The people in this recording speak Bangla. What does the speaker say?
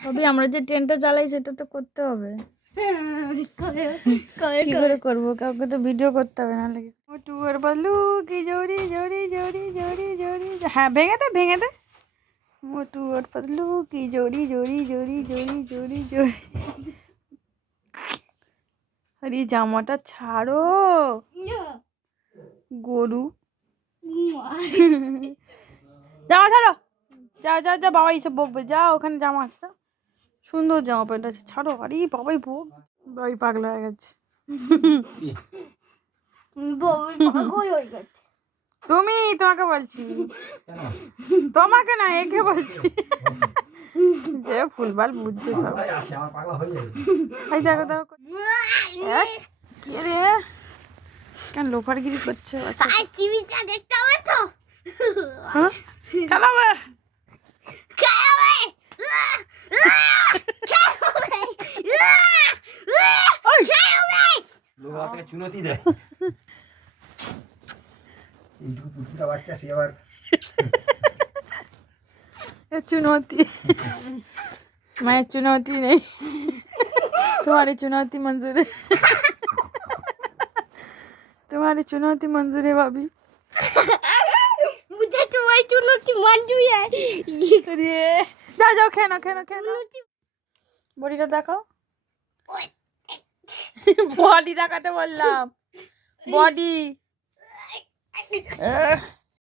ভাবি আমরা যে ট্রেনটা চালাই সেটা তো করতে হবে। কি করে করবো? কাউকে তো ভিডিও করতে হবে, নাহলে মোটু আর বালু কি জোরি জোরি জোরি জোরি জোরি। হ্যাঁ, ভেঙে দে। মোটু আর পাতলু কি জোরি জোরি জোরি জোরি জোরি জোরি। আরে জামাটা ছাড়ো গরু। জামা ছাড়ো, যা বাবা এইসব বকবে। যা ওখানে জামা আছে, সুন্দর জামা প্যান্ট আছে, ছাড়ো। আরে বাবাই বক, বাবাই পাগলা হয়ে গেছে। তুমি, তোমাকে বলছি, তোমাকে না একে বলছি। যে ফুলবাল বুঝছে সব। এই দেখো কে রে, কেন লোফারগিরি করছে? দেখতে হবে তো। কেন চুনতি দেয় এইটুকু পুটুটা বাচ্চা, সে আবার चुनौती। मैं चुनौती नहीं, तुम्हारी चुनौती मंजूर है। तुम्हारी चुनौती मंजूर है भाभी। मुझे तुम्हारी चुनौती मंजूर है। अरे जाओ खेलो বডিটা দেখাও। বডি দেখাতে বললাম, বডি।